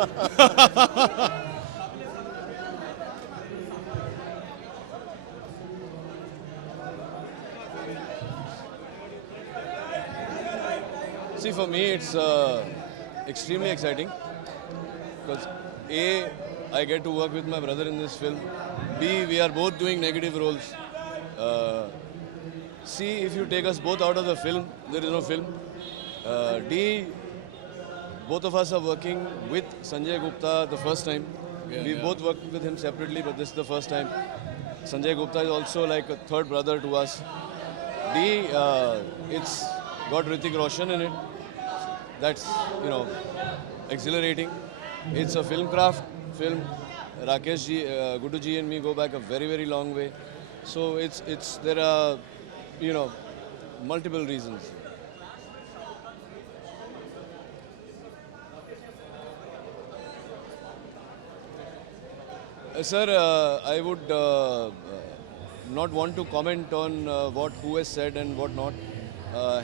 See, for me, it's extremely exciting because A, I get to work with my brother in this film. B, we are both doing negative roles. Uh, C, if you take us both out of the film, there is no film. D, both of us are working with Sanjay Gupta the first time. We both worked with him separately, but this is the first time. Sanjay Gupta is also like a third brother to us. D, it's got Hrithik Roshan in it. That's, exhilarating. It's a film craft film. Rakesh ji, Gudu ji and me go back a very, very long way. So there are, multiple reasons. Sir, I would not want to comment on who has said and what not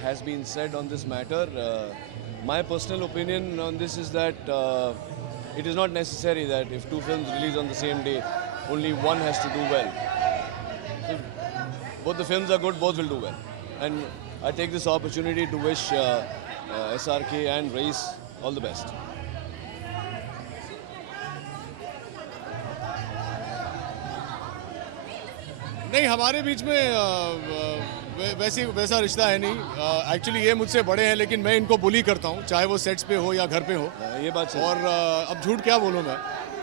has been said on this matter. My personal opinion on this is that it is not necessary that if two films release on the same day, only one has to do well. If both the films are good, both will do well. And I take this opportunity to wish SRK and Raees all the best. नहीं, हमारे बीच में वैसा रिश्ता है नहीं. Actually ये मुझसे बड़े हैं, लेकिन मैं इनको बुली करता हूँ, चाहे वो सेट्स पे हो या घर पे हो. ये बात सही. और अब झूठ क्या बोलूँ मैं,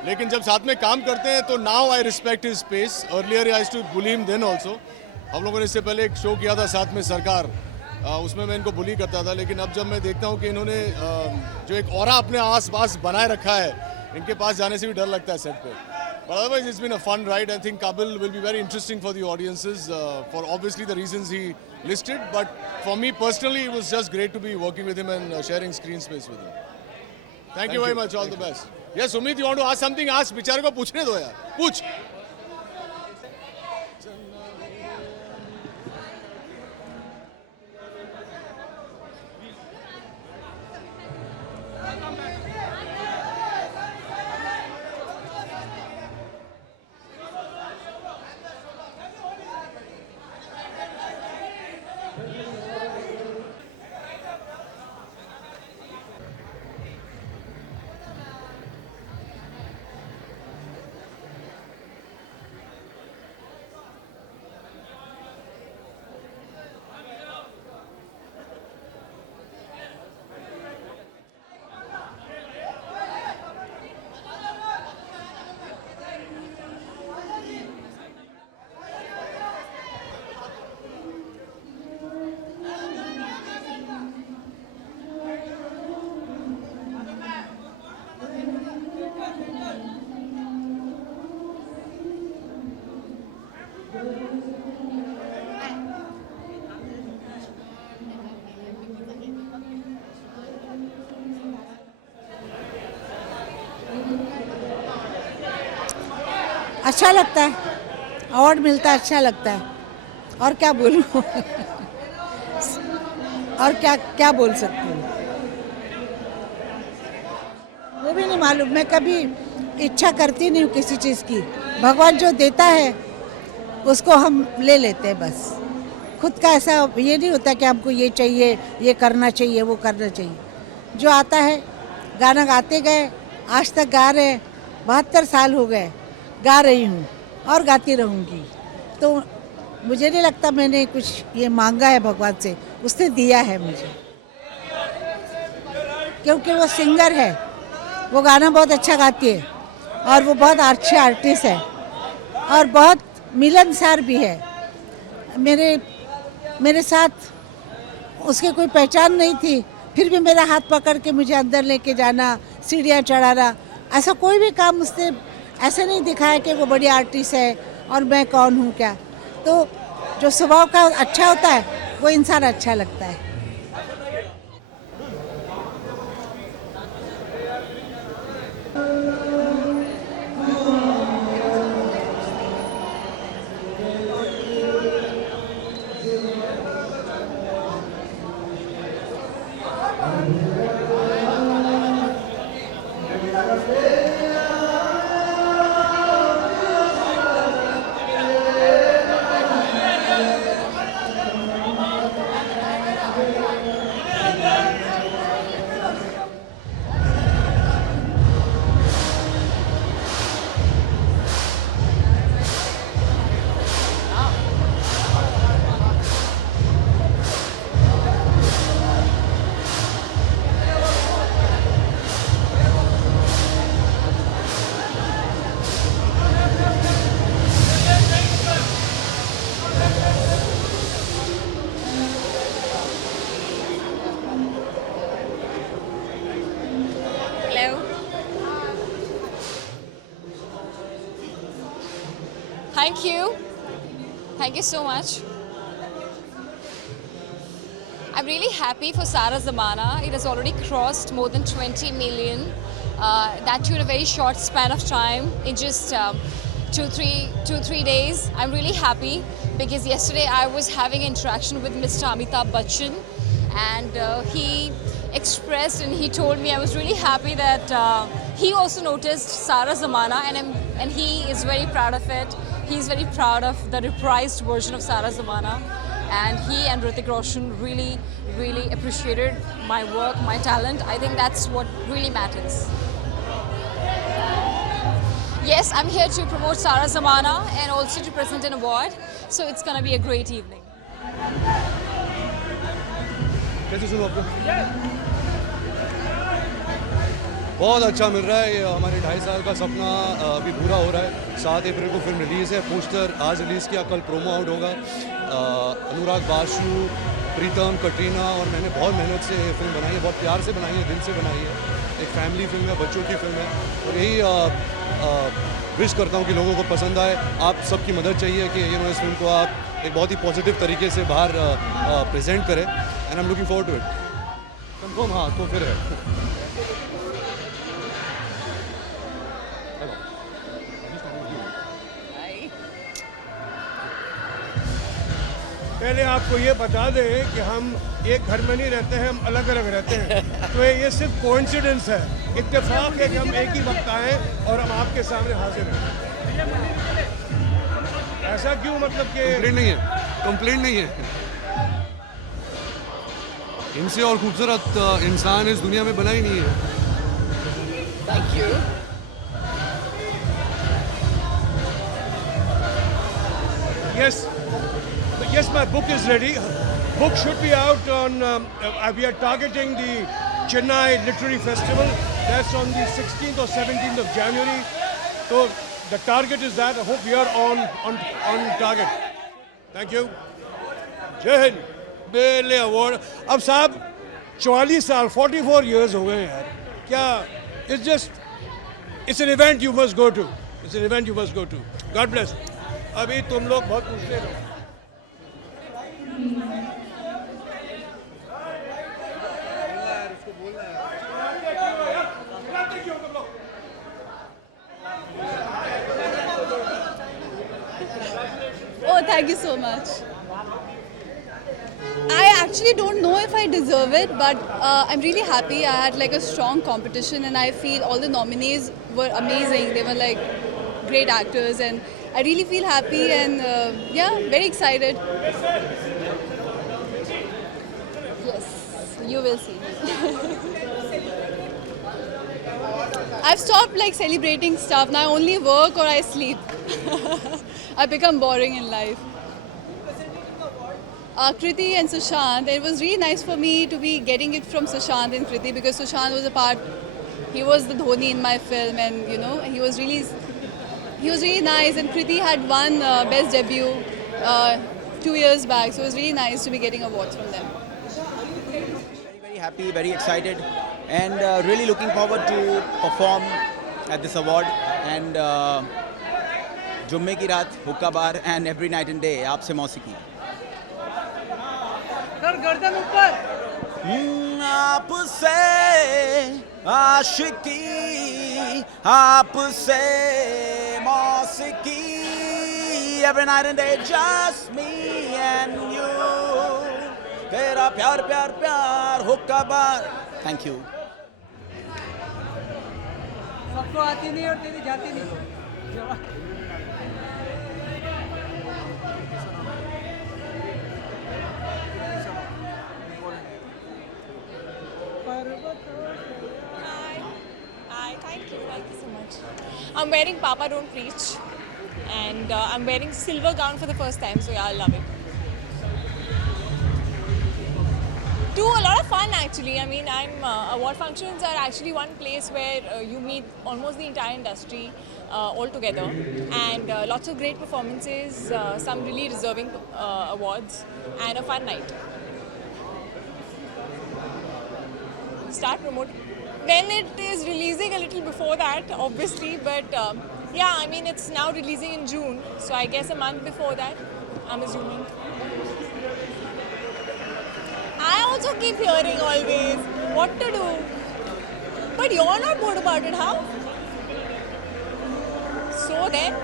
लेकिन जब साथ में काम करते हैं तो now I respect his space. Earlier I used to bully him then also. हम लोगों ने इससे पहले एक शो किया था साथ में सरकार, उसमें मैं इनको बुली करता था. लेकिन अब जब मैं देखता हूँ कि इन्होंने जो एक ऑरा अपने आस पास बनाए रखा है, इनके पास जाने से भी डर लगता है सेट पे. But otherwise, it's been a fun ride. I think Kabil will be very interesting for the audiences for obviously the reasons he listed. But for me personally, it was just great to be working with him and sharing screen space with him. Thank you very much. All the best. Yes, Sumit, you want to ask something? Ask. बिचारे को पूछने दो यार. पूछ. अच्छा लगता है, award मिलता है, अच्छा लगता है. और क्या बोलूं और क्या बोल सकती हूँ, वो भी नहीं मालूम. मैं कभी इच्छा करती नहीं हूँ किसी चीज़ की. भगवान जो देता है उसको हम ले लेते हैं बस. खुद का ऐसा ये नहीं होता कि हमको ये चाहिए, ये करना चाहिए, वो करना चाहिए. जो आता है गाना गाते गए, आज तक गा रहे. 72 साल हो गए गा रही हूँ और गाती रहूँगी. तो मुझे नहीं लगता मैंने कुछ ये मांगा है भगवान से, उसने दिया है मुझे. क्योंकि वो सिंगर है, वो गाना बहुत अच्छा गाती है और वो बहुत अच्छे आर्टिस्ट है और बहुत मिलनसार भी है. मेरे साथ उसके कोई पहचान नहीं थी, फिर भी मेरा हाथ पकड़ के मुझे अंदर लेके जाना, सीढ़ियाँ चढ़ाना, ऐसा कोई भी काम उसने ऐसे नहीं दिखाया कि वो बड़ी आर्टिस्ट है और मैं कौन हूँ क्या. तो जो स्वभाव का अच्छा होता है वो इंसान अच्छा लगता है. Thank you. Thank you so much. I'm really happy for Sara Zamana. It has already crossed more than 20 million. That too in a very short span of time, in just 2-3 days. I'm really happy because yesterday I was having interaction with Mr. Amitabh Bachchan, and he expressed and he told me I was really happy that he also noticed Sara Zamana, and he is very proud of it. He's very proud of the reprised version of Sara Zamana, and he and Hrithik Roshan really, really appreciated my work, my talent. I think that's what really matters. Yes, I'm here to promote Sara Zamana and also to present an award, so it's going to be a great evening. कैसे सुनो आपको? बहुत अच्छा मिल रहा है। ये हमारे 2.5 साल का सपना अभी पूरा हो रहा है। 7 अप्रैल को फिल्म रिलीज़ है। पोस्टर आज रिलीज़ किया, कल प्रोमो आउट होगा। अनुराग बासु, प्रीतम, कटरीना और मैंने बहुत मेहनत से ये फिल्म बनाई है, बहुत प्यार से बनाई है, दिल से बनाई है। एक फैमिली फिल्म है, बच्चों की फिल्म है, और यही विश करता हूँ कि लोगों को पसंद आए। आप सबकी मदद चाहिए कि इस फिल्म को आप एक बहुत ही पॉजिटिव तरीके से बाहर प्रेजेंट करें, and I am looking forward to it. Confirm? हाँ, तो फिर है। पहले आपको ये बता दें कि हम एक घर में नहीं रहते हैं, हम अलग अलग रहते हैं। तो ये सिर्फ कोइंसिडेंस है, इत्तेफाक है कि हम एक ही वक्त आए और हम आपके सामने हाजिर हैं। ऐसा क्यों, मतलब कि कंप्लेंट नहीं है। इनसे और खूबसूरत इंसान इस दुनिया में बना ही नहीं है। Thank you. Yes, my book is ready. Book should be out on, we are targeting the Chennai Literary Festival. That's on the 16th or 17th of January. So the target is that. I hope we are on target. Thank you. Jai Hind. बेले award अब साहब 44 साल 44 years हो गए यार। क्या it's an event you must go to. It's an event you must go to. God bless. अभी तुम लोग बहुत पूछते रहो। Oh, thank you so much. I actually don't know if I deserve it, but I'm really happy. I had like a strong competition, and I feel all the nominees were amazing. They were like great actors, and I really feel happy and yeah, very excited. Yes, you will see. I've stopped like celebrating stuff. Now I only work or I sleep. I become boring in life. Kriti and Sushant, it was really nice for me to be getting it from Sushant and Kriti, because Sushant was he was the Dhoni in my film, and he was really nice, and Kriti had won Best Debut 2 years back, so it was really nice to be getting awards from them. Very happy, very excited, and really looking forward to perform at this award, and Jumme ki Raat, Hookah Bar, and Every Night and Day, Aapse Mausiki. आपसे आशिकी, आपसे मौसिकी, every night and day, just me and you, तेरा प्यार प्यार प्यार, हुक्का बार. Thank you. सबको आती नहीं और तेरी जाती नहीं। Hi, thank you so much. I'm wearing Papa Don't Preach, and I'm wearing silver gown for the first time, so yeah, I love it. Do a lot of fun actually. I mean, award functions are actually one place where you meet almost the entire industry all together, and lots of great performances, some really deserving awards, and a fun night. Start promoting. Then it is releasing a little before that, obviously, but Yeah, I mean, it's now releasing in June, so I guess a month before that, I'm assuming. I also keep hearing always what to do. But you're not bored about it, how? So then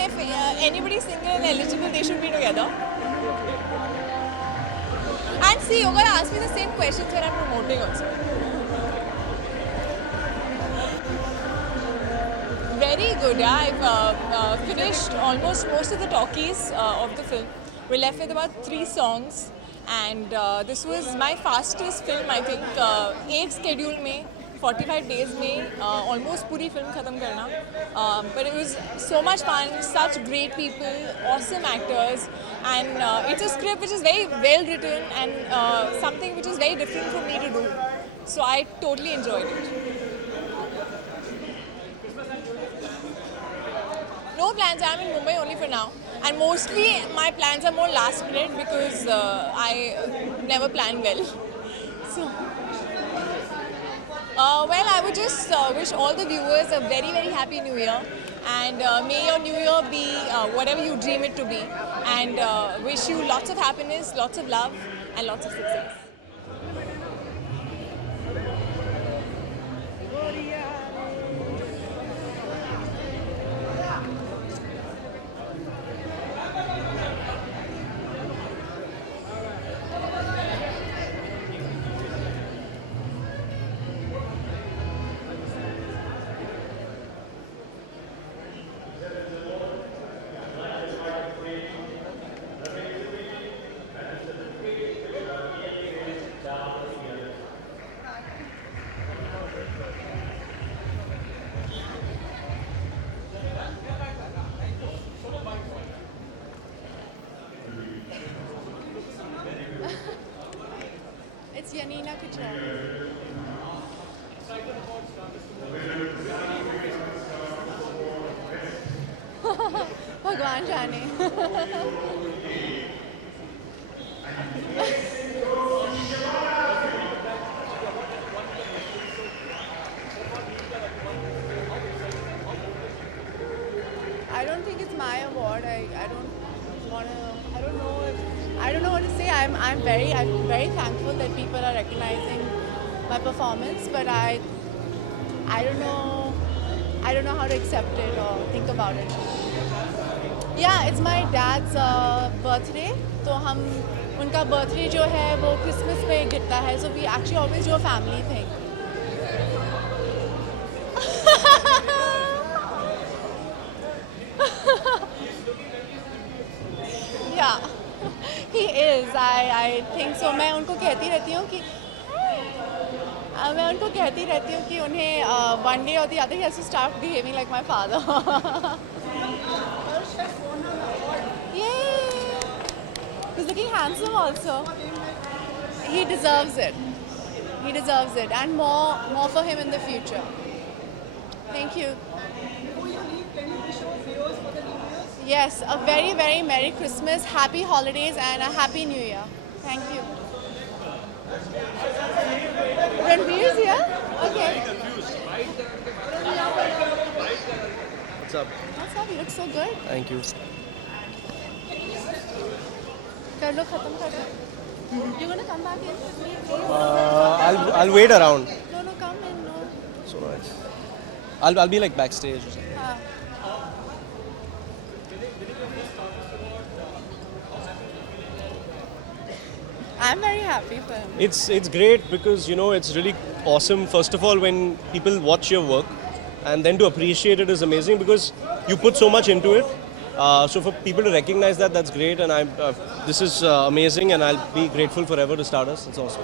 if anybody's single and eligible, they should be together. And see, you're going to ask me the same questions when I'm promoting also. Very good, yeah. I've finished almost most of the talkies of the film. We're left with about 3 songs. And this was my fastest film, I think. एक schedule में 45 days में almost पूरी film खत्म करना. But it was so much fun, such great people, awesome actors, and it's a script which is very well written and something which is very different for me to do. So I totally enjoyed it. No plans. I'm in Mumbai only for now. And mostly my plans are more last minute because I never plan well. So, well, I would just wish all the viewers a very, very happy New Year. And may your New Year be whatever you dream it to be. And wish you lots of happiness, lots of love, and lots of success. It's Yanina Kuchar. भगवान जाने. I don't think it's my award. I don't want to. I don't know what to say. I'm very thankful that people are recognizing my performance, but I don't know how to accept it or think about it. Yeah, it's my dad's birthday. तो हम उनका birthday जो है वो Christmas पे गिरता है. So we actually always do a family thing. Yeah, he is. I think so. मैं उनको कहती रहती हूँ कि उन्हें one day or the other he has to start behaving like my father. Yay! He's looking handsome also. He deserves it. And more for him in the future. Thank you. Yes, a very, very Merry Christmas, Happy Holidays, and a Happy New Year. Thank you. Ranveer is here? Okay. What's up? What's up? You look so good. Thank you. कर लो, खत्म कर लो. You're gonna come back in with me, please? I'll wait around. No, come in. No. So nice. I'll be like backstage or something. I'm very happy for him. It's great because it's really awesome. First of all, when people watch your work, and then to appreciate it is amazing because you put so much into it. So for people to recognize that, that's great, and this is amazing, and I'll be grateful forever to Stardust. It's awesome.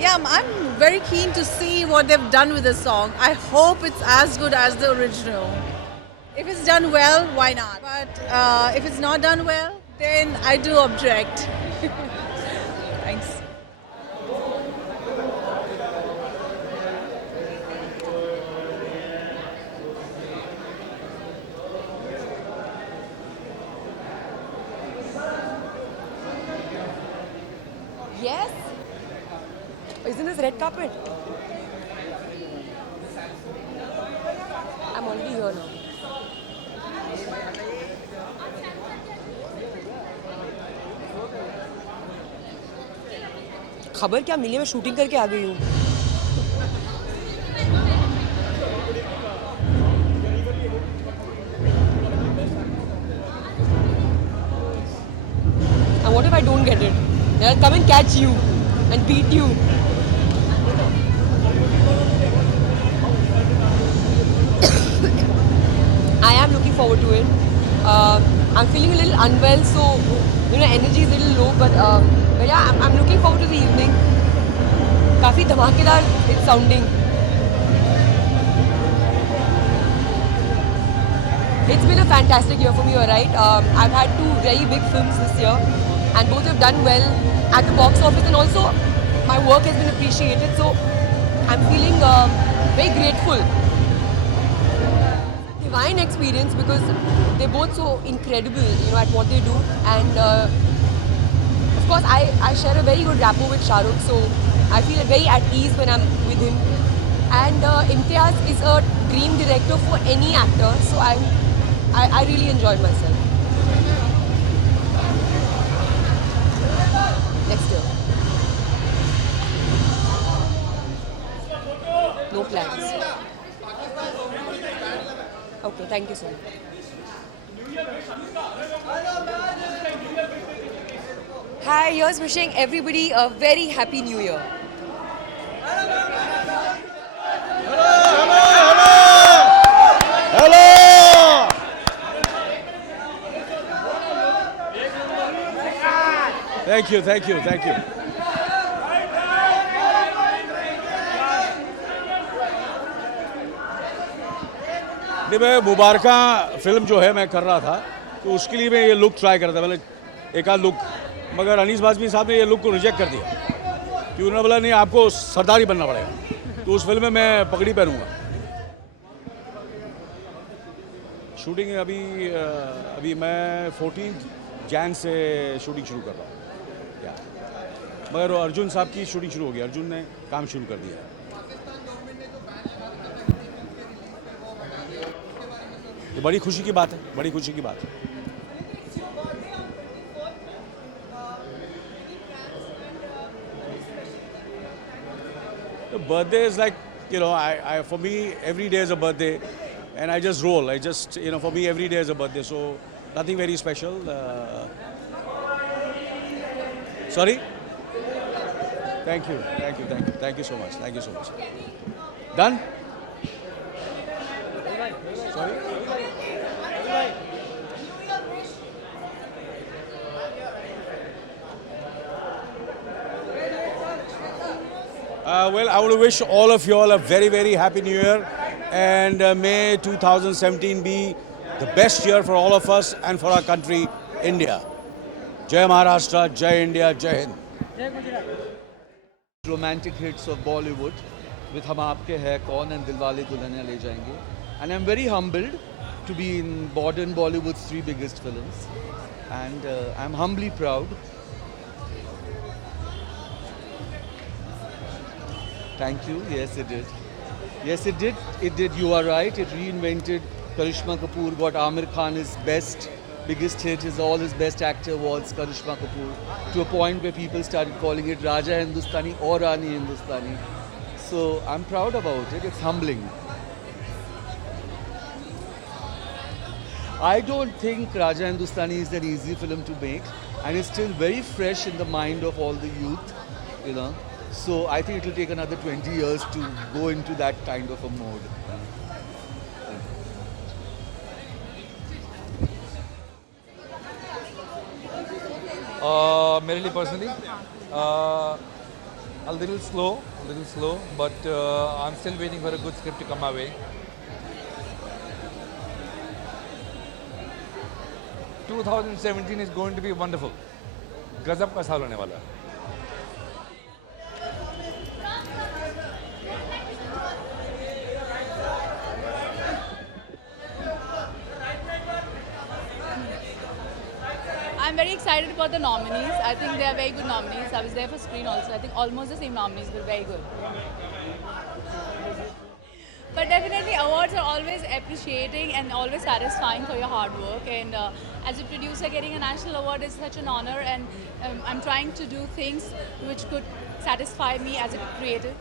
Yeah, I'm very keen to see what they've done with the song. I hope it's as good as the original. If it's done well, why not? But if it's not done well, then I do object. Thanks. this red carpet? I'm already here now. खबर क्या मिली, मैं shooting करके आ गई हूँ. And what if I don't get it? They'll come and catch you and beat you. I am looking forward to it. I'm feeling a little unwell, so energy is a little low. But yeah, I'm looking forward to the evening. काफी धमाकेदार it's sounding. It's been a fantastic year for me, alright. I've had 2 very big films this year, and both have done well at the box office, and also my work has been appreciated. So I'm feeling very grateful. Divine experience because they're both so incredible, at what they do, and of course I share a very good rapport with Shah Rukh, so I feel very at ease when I'm with him. And Imtiaz is a dream director for any actor, so I really enjoyed myself. Next year. No plans. Okay, thank you so much. Hi, here's wishing everybody a very happy new year. Thank you. नहीं, मैं मुबारका film जो है मैं कर रहा था, तो उसके लिए मैं ये लुक ट्राई कर रहा था, मैंने एक आध लुक, मगर अनीस बाज़मी साहब ने ये लुक को रिजेक्ट कर दिया कि उन्होंने बोला नहीं आपको सरदार ही बनना पड़ेगा, तो उस फिल्म में मैं पगड़ी पहनूंगा. शूटिंग अभी मैं 14 जैन से शूटिंग शुरू कर रहा हूँ, मगर अर्जुन साहब की शूटिंग शुरू हो गई, अर्जुन ने काम शुरू कर दिया. ये बड़ी खुशी की बात है, बड़ी खुशी की बात है. The birthday is like, I for me every day is a birthday, and I just roll. I just, for me every day is a birthday, so nothing very special. Sorry. Thank you so much. Done? Sorry? Well, I want to wish all of you all a very, very happy new year, and may 2017 be the best year for all of us and for our country, India. Jai Maharashtra, Jai India, Jai Hind. Romantic hits of Bollywood with Hum Aapke Hai Kaun and Dilwale Dulhaniya Le Jayenge, and I'm very humbled to be in modern Bollywood's 3 biggest films, and I'm humbly proud. Thank you. Yes, it did. It did. You are right. It reinvented. Karishma Kapoor got Amir Khan his biggest hit. All his best actor was Karishma Kapoor, to a point where people started calling it Raja Hindustani or Rani Hindustani. So I'm proud about it. It's humbling. I don't think Raja Hindustani is an easy film to make, and it's still very fresh in the mind of all the youth, So I think it will take another 20 years to go into that kind of a mode. मेरे लिए personally, a little slow, but I'm still waiting for a good script to come my way. 2017 is going to be wonderful. गजब का साल होने वाला है. I'm very excited about the nominees. I think they are very good nominees. I was there for screen also. I think almost the same nominees were very good. But definitely awards are always appreciating and always satisfying for your hard work. And as a producer, getting a national award is such an honor. And I'm trying to do things which could satisfy me as a creative.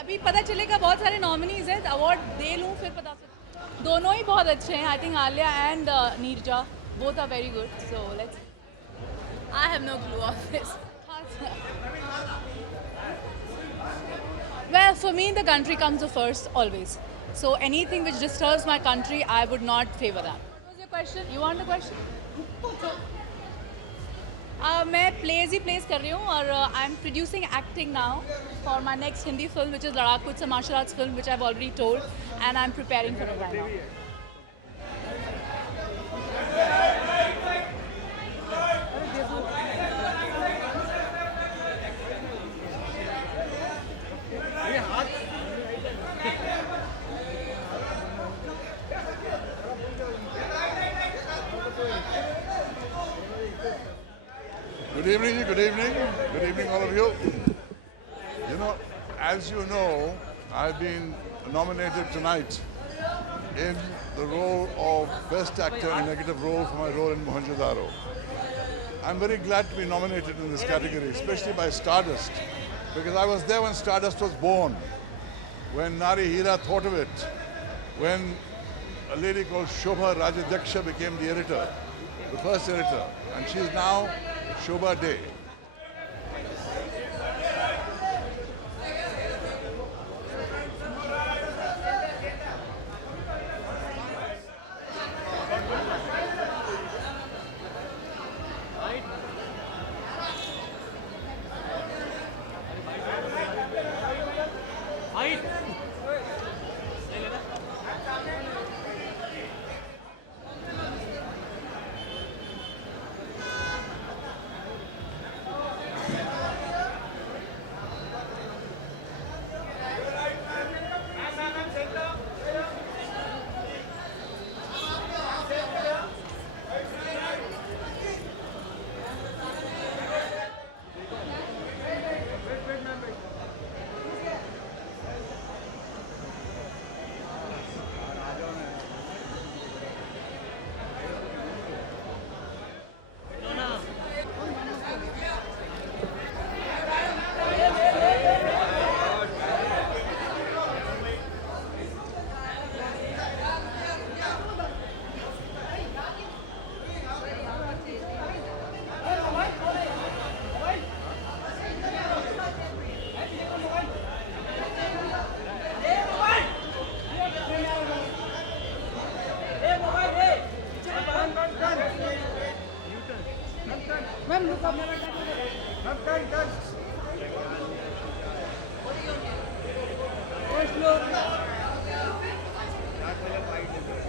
अभी पता चलेगा बहुत सारे nominees हैं. Award दे लूँ फिर पता चलेगा. दोनों ही बहुत अच्छे हैं. I think Alia and Neerja both are very good. So let's. I have no clue of this. Well, for me, the country comes first always. So anything which disturbs my country, I would not favor that. What was your question? You want the question? मैं plays ही plays कर रही हूँ और I'm producing acting now for my next Hindi film, which is Ladakh. It's a martial arts film, which I've already told, and I'm preparing for it right now. Good evening, good evening. Good evening, all of you. You know, as you know, I've been nominated tonight in the role of Best Actor in a Negative Role for my role in Mohenjo-daro. I'm very glad to be nominated in this category, especially by Stardust, because I was there when Stardust was born, when Nari Hira thought of it, when a lady called Shobha Rajadyaksha became the editor, the first editor, and she's now Shobha Day.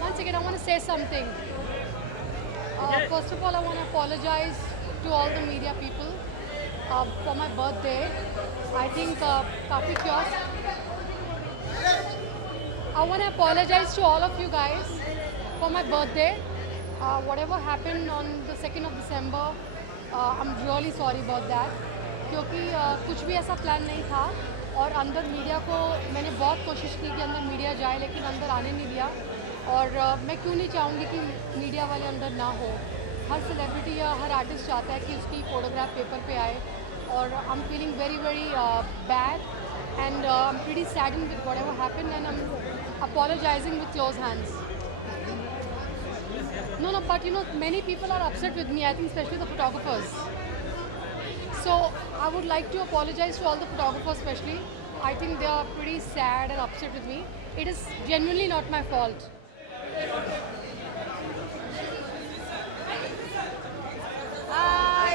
Once again, I want to say something. First of all, I want to apologize to all the media people for my birthday. I think काफी chaos. I want to apologize to all of you guys for my birthday. Whatever happened on the 2nd of December, I'm really sorry about that. क्योंकि कुछ भी ऐसा plan नहीं था और अंदर media को मैंने बहुत कोशिश की कि अंदर मीडिया जाए लेकिन अंदर आने नहीं दिया और मैं क्यों नहीं चाहूँगी कि मीडिया वाले अंदर ना हो. हर सेलिब्रिटी या हर आर्टिस्ट चाहता है कि उसकी फ़ोटोग्राफ पेपर पे आए और I am feeling very bad and I'm pretty saddened with whatever happened and I'm apologizing with closed hands. No, but you know, many people are upset with me, I think especially the photographers. So I would like to apologize to all the photographers especially. I think they are pretty sad and upset with me. It is genuinely not my fault. Hi!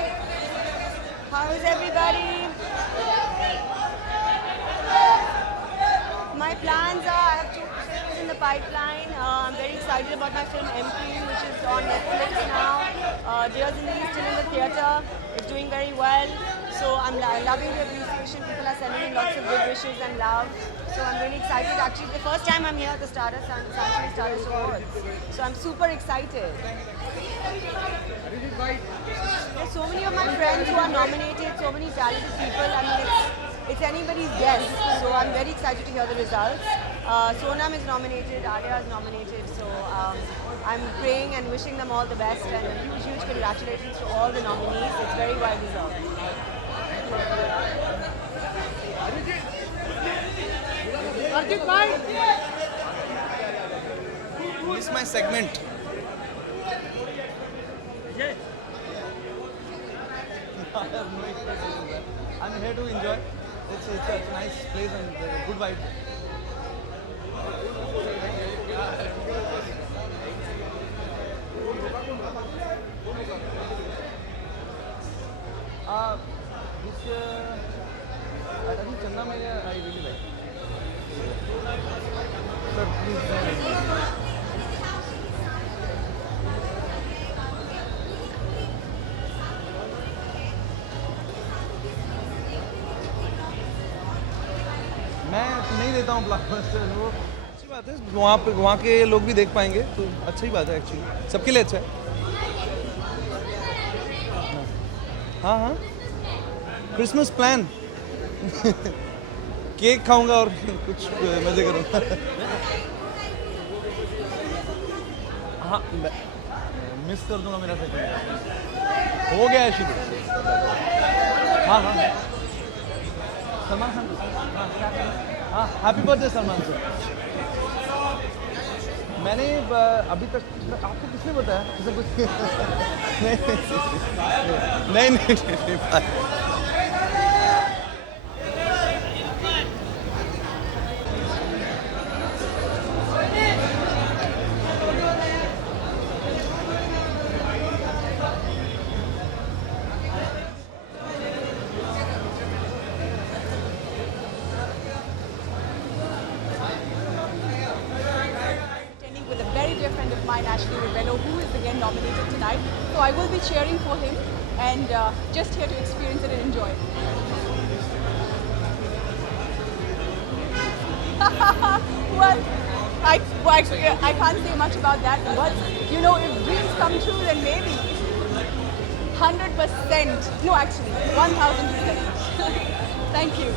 How is everybody? My plans are, I have 2 films in the pipeline. I'm very excited about my film MP, which is on Netflix now. Dear Zindagi is still in the theatre. It's doing very well. So I'm loving the appreciation. People are sending in lots of good wishes and love. So I'm really excited. Actually, the first time I'm here at the Stardust Sunshine Stardust Awards. So I'm super excited. There's so many of my friends who are nominated, so many talented people. I mean, it's anybody's guess. So I'm very excited to hear the results. Sonam is nominated, Alia is nominated. So I'm praying and wishing them all the best, and a huge, huge congratulations to all the nominees. It's very well deserved. This is my segment. I'm here to enjoy. It's a nice place and good vibe. I think Channa Maya I really like. Sir, please. मैं नहीं देता हूँ blockbuster, वो अच्छी बात है, वहाँ के लोग भी देख पाएंगे तो अच्छी बात है एक्चुअली, सबके लिए अच्छा है। हाँ हाँ, क्रिसमस प्लान केक खाऊंगा और कुछ मजे करूँगा। हाँ, मिस कर दूंगा मेरा सेकंड, हो गया है शुरू। हाँ हाँ, सलमान खान, हाँ हैप्पी बर्थडे सलमान सर। मैंने अभी तक आपको किसने बताया? किसी कुछ नहीं नहीं नहीं। Ashley Ribello, who is again nominated tonight. So I will be cheering for him and just here to experience it and enjoy. Well, I can't say much about that, but you know, if dreams come true, then maybe 100%. No, actually, 1000%. Thank you.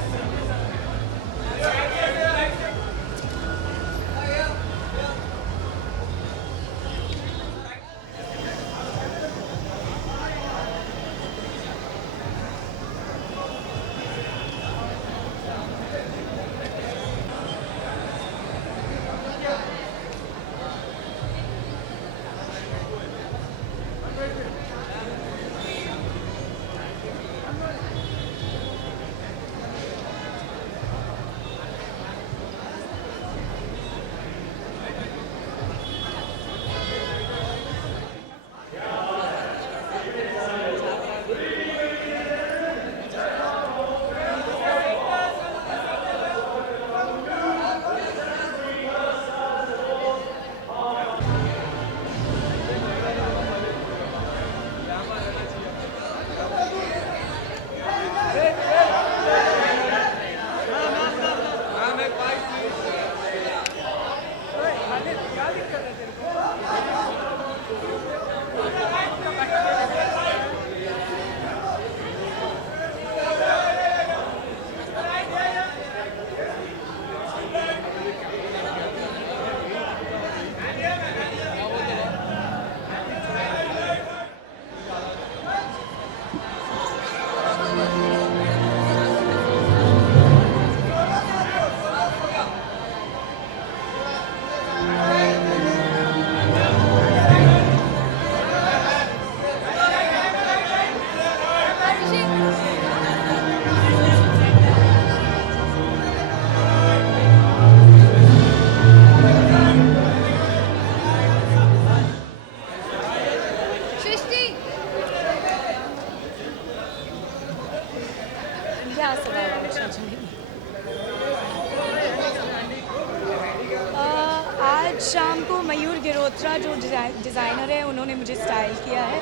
आज शाम को मयूर गिरोत्रा जो designer है उन्होंने मुझे style किया है।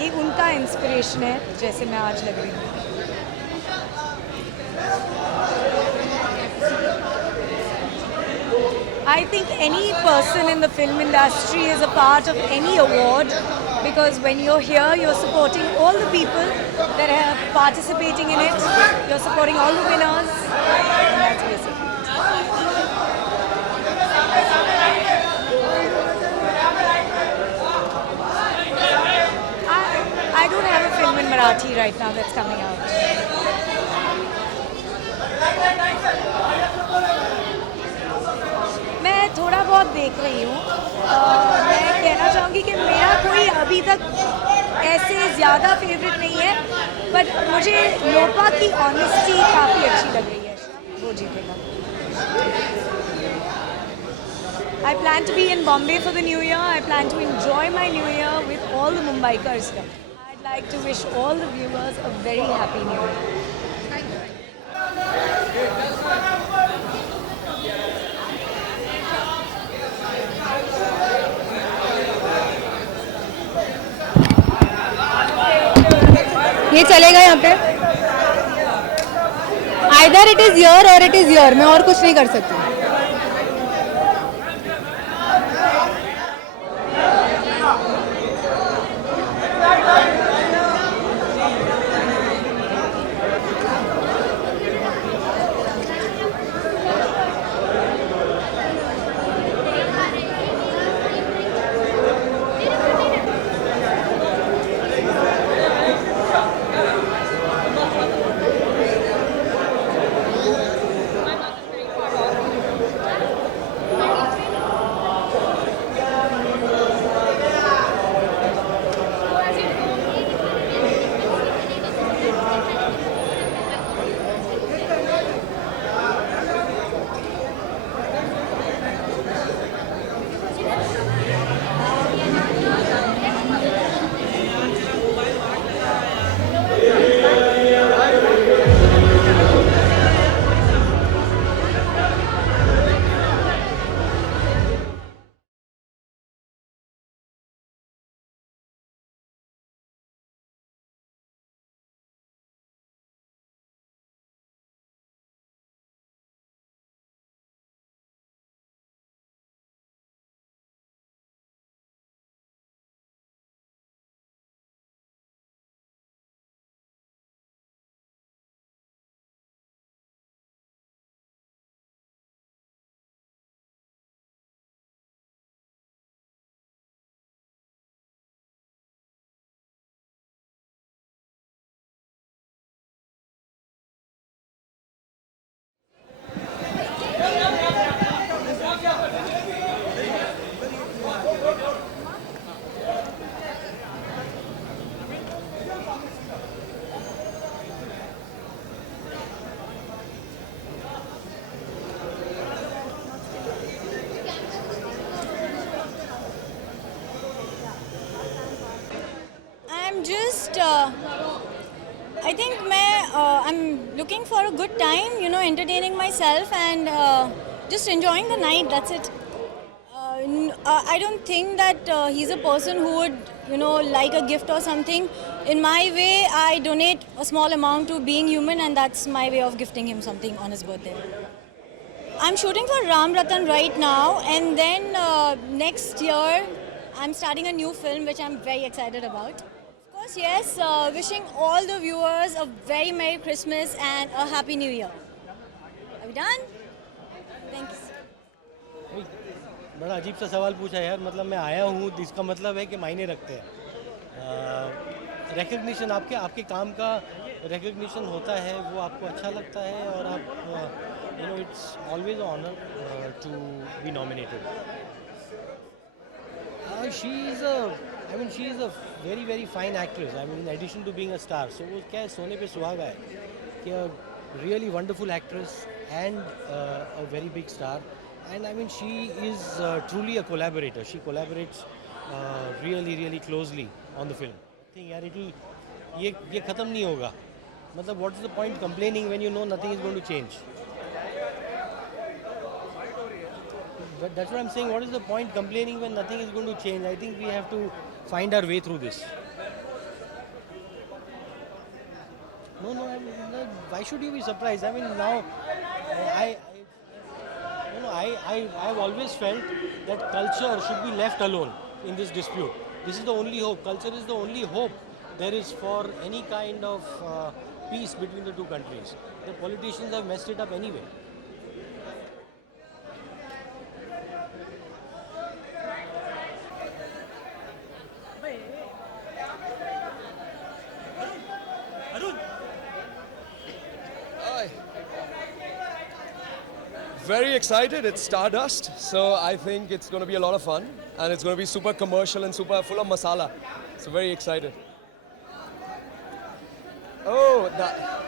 ये उनका इंस्पिरेशन है जैसे मैं आज लग रही हूँ। I think any person in the film industry is a part of any award because when you're here, you're supporting all the people that are participating in it. You're supporting all the winners. And that's basically it. I don't have a film in Marathi right now that's coming out. मैं थोड़ा बहुत देख रही हूँ। मैं कहना चाहूँगी कि मेरा कोई अभी तक ऐसे ज़्यादा फेवरेट नहीं है, बट मुझे लोपा की ऑनेस्टी काफ़ी अच्छी लग रही है, वो जीतेगा। I plan to be in Bombay for the New Year. I plan to enjoy my New Year with all the Mumbaikars here. I'd like to wish all the viewers a very happy New Year. ये चलेगा यहाँ पे either it is your और it is your, मैं और कुछ नहीं कर सकती। I think I'm looking for a good time, entertaining myself and just enjoying the night, that's it. I don't think that he's a person who would, like a gift or something. In my way, I donate a small amount to Being Human and that's my way of gifting him something on his birthday. I'm shooting for Ram Ratan right now and then next year I'm starting a new film which I'm very excited about. Of course, yes, wishing all the viewers a very Merry Christmas and a Happy New Year. Are we done? Thanks. बड़ा अजीब सा सवाल पूछा यार, मतलब मैं आया हूँ इसका मतलब है कि मायने रखते हैं। रिकग्निशन आपके काम का रिकग्निशन होता है, वो आपको अच्छा लगता है और आप it's always an honor to be nominated. She is a very very fine actress. I mean, in addition to being a star, so वो क्या है, सोने पे सुहागा है कि a really wonderful actress and a very big star. And I mean, she is truly a collaborator. She collaborates really really closely on the film. I think यार ये खत्म नहीं होगा. मतलब what is the point complaining when you know nothing is going to change? But that's what I'm saying. What is the point complaining when nothing is going to change? I think we have to find our way through this. No, why should you be surprised? I mean, now, No, I've always felt that culture should be left alone in this dispute. This is the only hope. Culture is the only hope there is for any kind of peace between the two countries. The politicians have messed it up anyway. Very excited. It's Stardust, so I think it's going to be a lot of fun, and it's going to be super commercial and super full of masala. So very excited. Oh,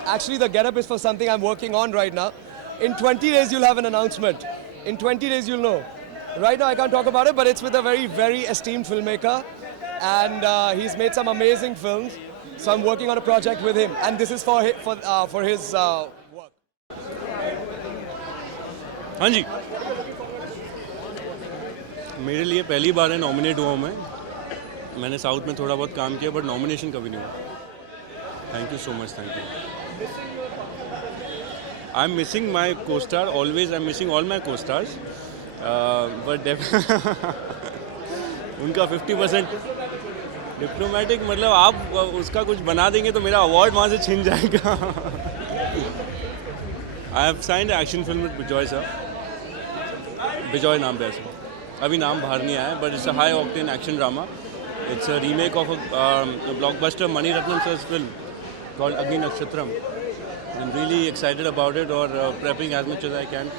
actually the getup is for something I'm working on right now. In 20 days you'll have an announcement. In 20 days you'll know. Right now I can't talk about it, but it's with a very, very esteemed filmmaker, and he's made some amazing films. So I'm working on a project with him, and this is for his work. हाँ जी, मेरे लिए पहली बार है nominate हुआ हूँ मैं. मैंने south में थोड़ा बहुत काम किया, बट नॉमिनेशन कभी नहीं हुआ. Thank you so much, thank you. I am missing my costar always. I am missing all my costars, but उनका 50% डिप्लोमेटिक, मतलब आप उसका कुछ बना देंगे तो मेरा अवार्ड वहाँ से छिन जाएगा. I have signed action film with Bijoy sir. Bijoy नाम पे ऐसा, अभी नाम बाहर नहीं आया, but it's a high octane action drama. It's a remake of a blockbuster Mani Ratnam sir's film called Agni Nakshatram. I am really excited about it और prepping as much as I can.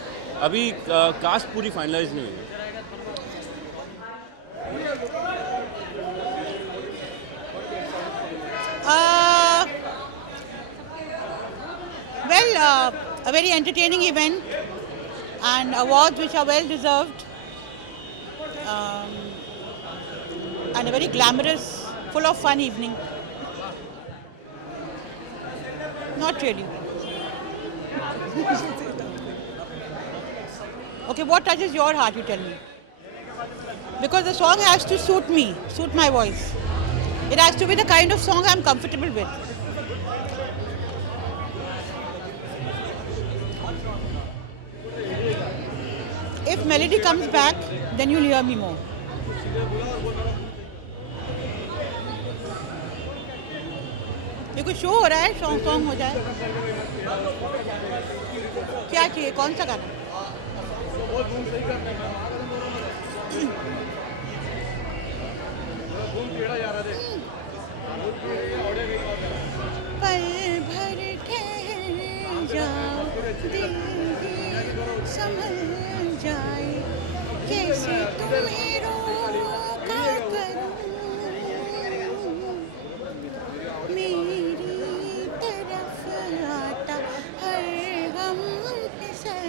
अभी कास्ट पूरी फाइनलाइज नहीं हुई है. A very entertaining event and awards which are well deserved, and a very glamorous, full of fun evening. Not really. Okay, what touches your heart, you tell me? Because the song has to suit me, suit my voice. It has to be the kind of song I'm comfortable with. If melody comes back, then you'll hear me more. ये कुछ show हो रहा है, song हो जाए. क्या चाहिए, कौन सा गाना? पल भर ठहर जाओ, दिल भी संभल जाए, कैसे तुम्हें रोका करूं, मेरी तरफ आता हर गम फिसल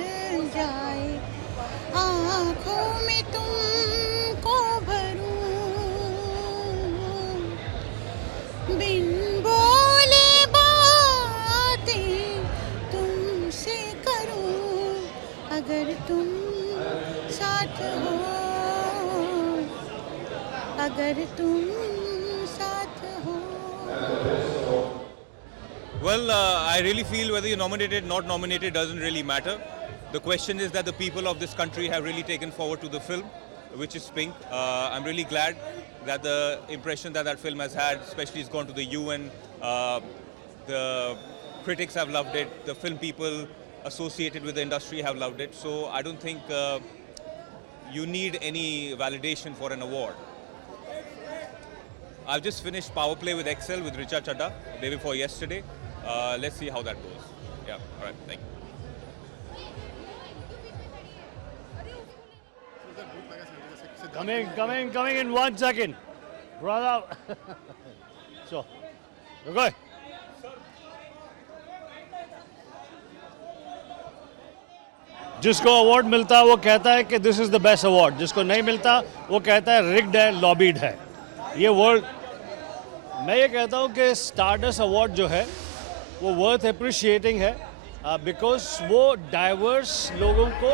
जाए, आँखों में तुमको भरूं, बिन बोले बातें तुमसे करूं, अगर तुम साथ हो, अगर तुम साथ हो. Well, I really feel whether you're nominated, not nominated, doesn't really matter. The question is that the people of this country have really taken forward to the film, which is Pink. I'm really glad that the impression that that film has had, especially has gone to the UN. The critics have loved it. The film people associated with the industry have loved it. So I don't think you need any validation for an award. I've just finished Power Play with Excel with Richa Chadha, day before yesterday. Let's see how that goes. Yeah, all right, thank you. Coming in 1 second. Brother. So, okay. जिसको award मिलता है वो कहता है कि this is the best award, जिसको नहीं मिलता वो कहता है रिग्ड है, लॉबीड है. ये वर्ड, मैं ये कहता हूँ कि स्टारडस्ट अवार्ड जो है वो वर्थ अप्रिशिएटिंग है, बिकॉज वो डाइवर्स लोगों को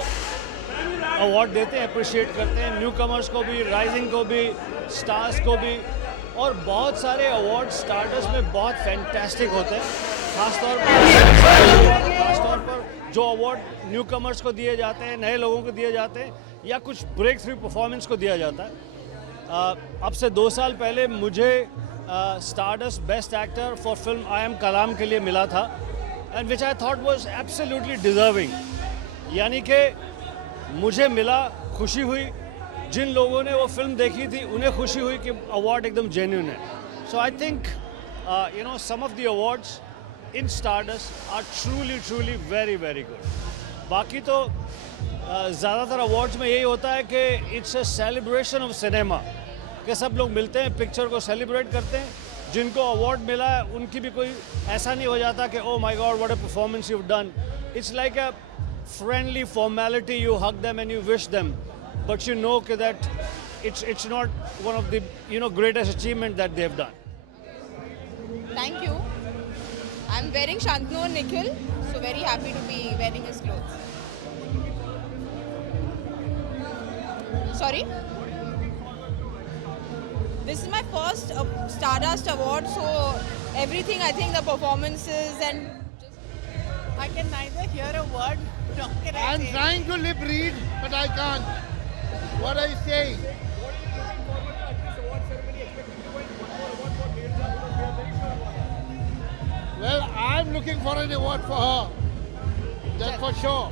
अवार्ड देते हैं, अप्रिशिएट करते हैं, न्यू कमर्स को भी, राइजिंग को भी, स्टार्स को भी. और बहुत सारे अवार्ड स्टारडस्ट में बहुत फैंटास्टिक होते हैं, खासतौर पर जो अवार्ड न्यू कमर्स को दिए जाते हैं, नए लोगों को दिए जाते हैं, या कुछ ब्रेक थ्रू परफॉर्मेंस को दिया जाता है। अब से 2 साल पहले मुझे Stardust best actor for film I am Kalam के लिए मिला था, and which I thought was absolutely deserving. यानी कि मुझे मिला, खुशी हुई, जिन लोगों ने वो फिल्म देखी थी उन्हें खुशी हुई कि अवार्ड एकदम जेन्युइन है। So I think some of the awards in Stardust are truly very good. बाकी तो ज़्यादातर अवार्ड्स में यही होता है कि it's a celebration of cinema, कि सब लोग मिलते हैं, पिक्चर को सेलिब्रेट करते हैं। जिनको अवार्ड मिला है उनकी भी कोई ऐसा नहीं हो जाता कि oh my God what a performance you have done. It's like a friendly formality, you hug them and you wish them, but you know कि that it's not one of the greatest achievement that they have done. Thank you. I'm wearing Shantanu and Nikhil, so very happy to be wearing his clothes. Sorry? This is my first Stardust award, so everything, I think the performances and I can neither hear a word nor can I I'm say. trying to lip read, but I can't. What are you saying? Well, I'm looking for an award for her. That's for sure.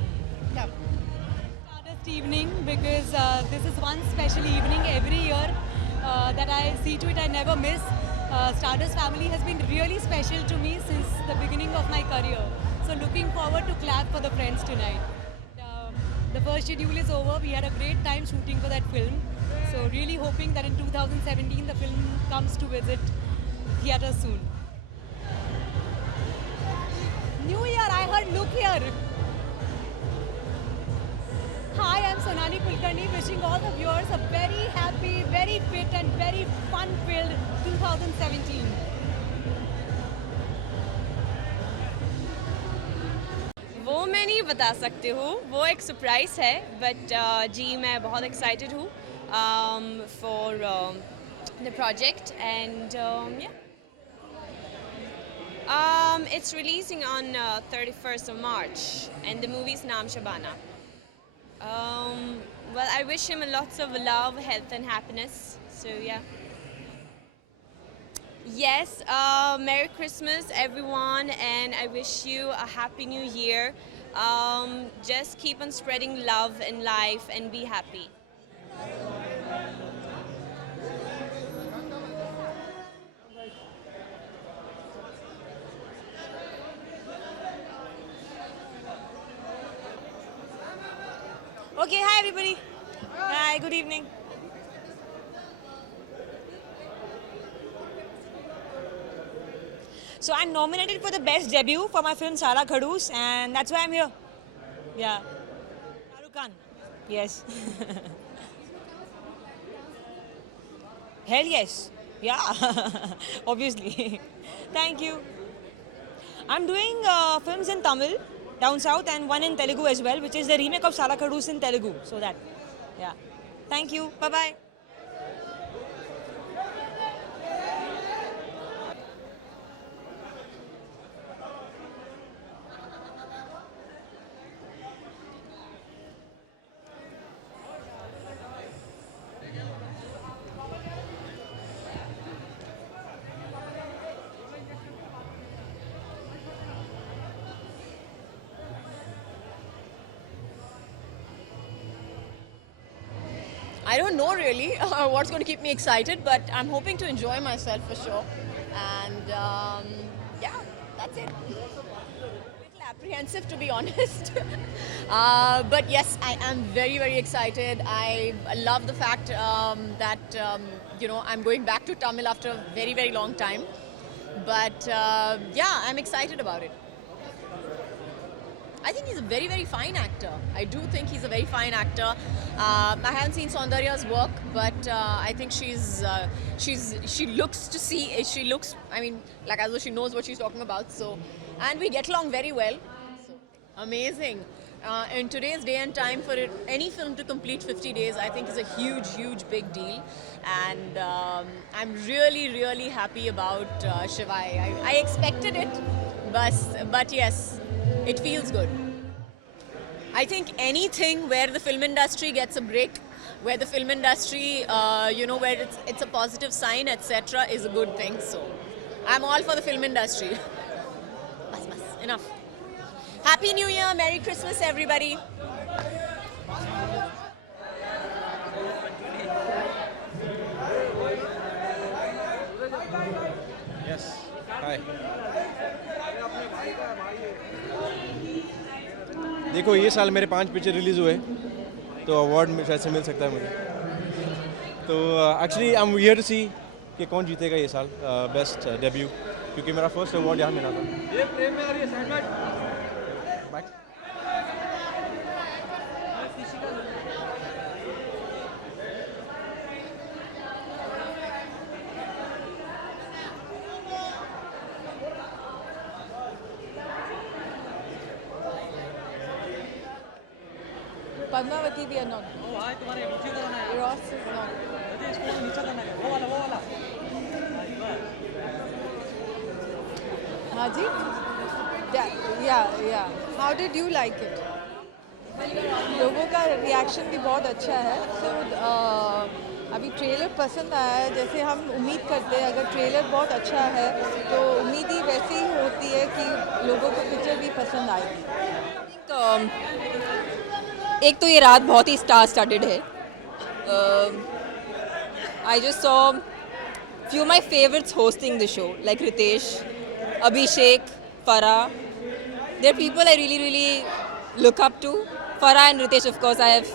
Stardust evening, because this is one special evening every year that I see to it I never miss. Stardust family has been really special to me since the beginning of my career. So looking forward to clap for the friends tonight. The first schedule is over. We had a great time shooting for that film. So really hoping that in 2017 the film comes to visit theaters soon. New Year, I heard look here. Hi, I'm Sonali Kulkarni, wishing all the viewers a very happy, very fit and very fun-filled 2017. वो मैं नहीं बता सकती हूँ, वो एक surprise है, but जी मैं बहुत एक्साइटेड हूँ for the project and it's releasing on 31st of March and the movie's Naam Shabana. Well, I wish him lots of love, health and happiness. So yeah. Yes, Merry Christmas everyone, and I wish you a Happy New Year. Just keep on spreading love in life and be happy. Okay, hi everybody. Hi, good evening. So I'm nominated for the best debut for my film Sara Khadoos, and that's why I'm here. Yeah. Shah Rukh Khan. Yes. Hell yes. Yeah. Obviously. Thank you. I'm doing films in Tamil down south and one in Telugu as well, which is the remake of Sara Khadoos in Telugu. So that, yeah. Thank you. Bye bye. I don't know really what's going to keep me excited, but I'm hoping to enjoy myself for sure. And yeah, that's it. A little apprehensive to be honest. But yes, I am very, very excited. I love the fact that, I'm going back to Tamil after a very, very long time. But yeah, I'm excited about it. I think he's a very, very fine actor. I do think he's a very fine actor. I haven't seen Saundarya's work, but I think she looks, I mean, like as though she knows what she's talking about. So, and we get along very well. So, amazing. In today's day and time, for any film to complete 50 days, I think is a huge, huge, big deal. And I'm really, really happy about Shivai. I expected it, but yes, it feels good. I think anything where the film industry gets a break, where the film industry, where it's a positive sign, etc., is a good thing. So, I'm all for the film industry. Bas, enough. Happy New Year, Merry Christmas, everybody. Yes. Hi. देखो ये साल मेरे 5 picture release हुए तो award शायद से मिल सकता है मुझे। तो actually I am here to see कि कौन जीतेगा ये साल बेस्ट डेब्यू, क्योंकि मेरा फर्स्ट अवार्ड यहाँ मिला था। ये प्रेम में आ रही है साइड में। Padmavati we are not. Oh, hi, तुम्हारे नीचे करना है. Ross is not. अरे इसको नीचे करना है. वो वाला. हाँ जी. Yeah. How did you like it? लोगों का रिएक्शन भी बहुत अच्छा है. So अभी ट्रेलर पसंद आया है. जैसे हम उम्मीद करते हैं अगर ट्रेलर बहुत अच्छा है तो उम्मीद ही वैसी ही होती है कि लोगों को पिक्चर भी पसंद आएगी. एक तो ये रात बहुत ही स्टार स्टार्टेड है. I just saw few my favorites hosting the show, like Ritesh, Abhishek, Farah. They're people I really look up to. Farah and Ritesh, of course, I have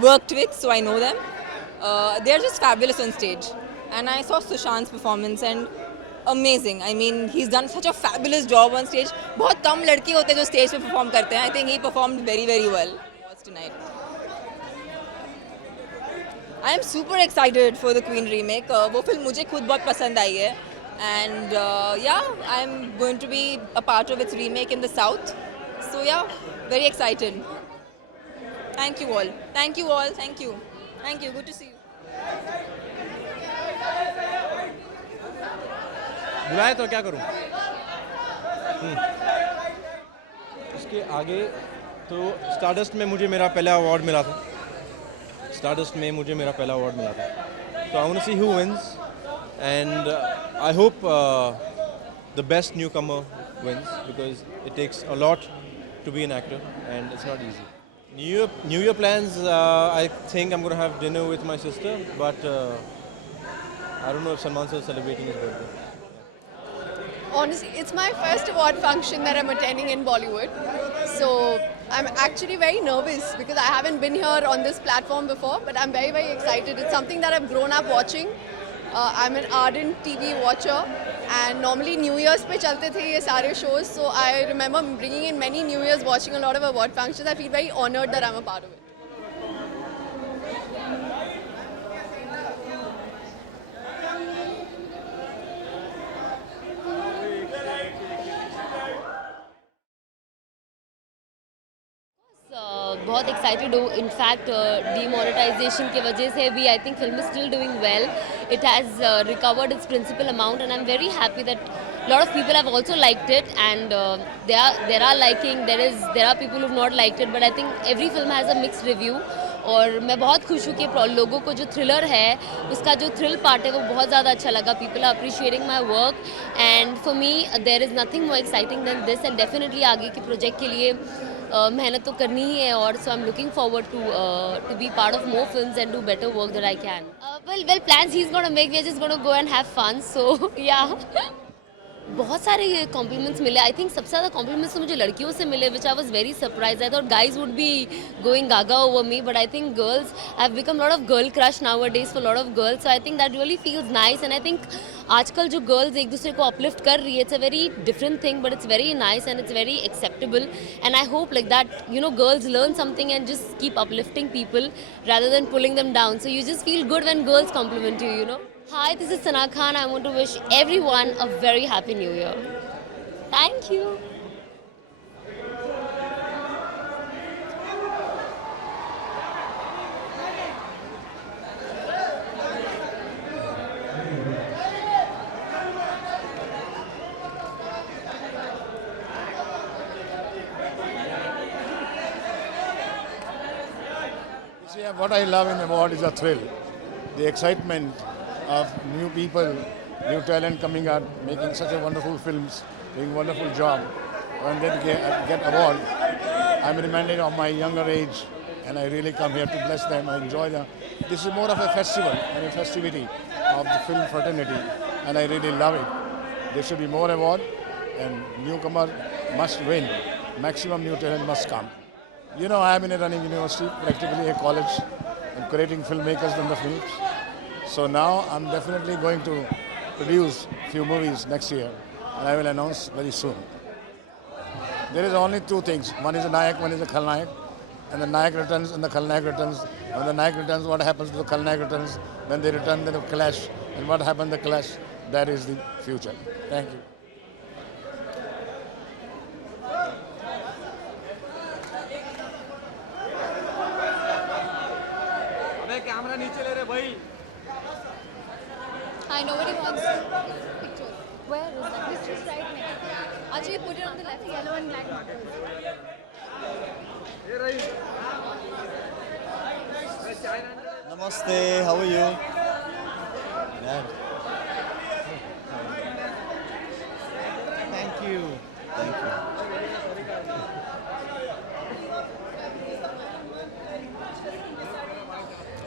worked with, so I know them. They're just fabulous on stage. And I saw Sushant's performance and amazing. I mean, he's done such a fabulous job on stage. बहुत कम लड़के होते हैं जो stage पे perform करते हैं. I think he performed very well tonight. I am super excited for the Queen remake. वो film मुझे खुद बहुत पसंद आई है. And I am going to be a part of its remake in the South. So yeah, very excited. Thank you all. Thank you. Good to see you. बुलाए तो क्या करूं? इसके आगे तो स्टारडस्ट में मुझे मेरा पहला अवार्ड मिला था. So I want to see who wins, and I hope the best newcomer wins, because it takes a lot to be an actor and it's not easy. New Year plans, I think I'm going to have dinner with my sister, but I don't know if Salman sir is celebrating his birthday. Honestly, it's my first award function that I'm attending in Bollywood. So I'm actually very nervous because I haven't been here on this platform before, but I'm very excited. It's something that I've grown up watching. I'm an ardent TV watcher, and normally New Year's pe chalte the ye sare shows. So I remember bringing in many New Year's, watching a lot of award functions. I feel very honored that I'm a part of it. बहुत excited हूँ. In fact demonetisation की वजह से भी I think film is still doing well. It has recovered its principal amount and I am very happy that lot of people have also liked it and there are people who have not liked it, but I think every film has a mixed review. और मैं बहुत खुश हूँ कि लोगों को जो thriller है उसका जो थ्रिल पार्ट है वो बहुत ज़्यादा अच्छा लगा. People are appreciating my work and for me there is nothing more exciting than this. And definitely आगे के प्रोजेक्ट के लिए मेहनत तो करनी ही है. और so I am looking forward to be part of more films and do better work that I can. Well plans he is gonna make, we are just gonna go and have fun. So yeah बहुत सारे compliments मिले. I think सबसे ज़्यादा compliments तो मुझे लड़कियों से मिले, which I was very surprise. I thought guys would be going gaga over me, but I think girls have become lot of girl crush nowadays for lot of girls. So I think that really feels nice. And I think आजकल जो girls एक दूसरे को uplift कर रही है, it's a very different thing, but it's very nice and it's very acceptable. And I hope like that girls learn something and just keep uplifting people rather than pulling them down. So you just feel good when girls compliment you. Hi, this is Sana Khan. I want to wish everyone a very happy new year. Thank you. What I love in award is a thrill, the excitement of new people, new talent coming out, making such a wonderful films, doing wonderful job. When they get award, I'm reminded of my younger age, and I really come here to bless them. I enjoy them. This is more of a festival and a festivity of the film fraternity, and I really love it. There should be more award, and newcomer must win. Maximum new talent must come. You know, I am in a running university, practically a college. I'm creating filmmakers in the films. So now I'm definitely going to produce a few movies next year, and I will announce very soon. There is only two things. One is a Nayak, one is a Khalnayak. And the Nayak returns and the Khalnayak returns. When the Nayak returns, what happens to the Khalnayak returns? When they return, then the clash. And what happens, the clash, that is the future. Thank you. Hi, nobody wants pictures. Where is that? It's just right next. Actually, put it on the left, yellow and black markers. Namaste, how are you? Yeah. Thank you. Thank you.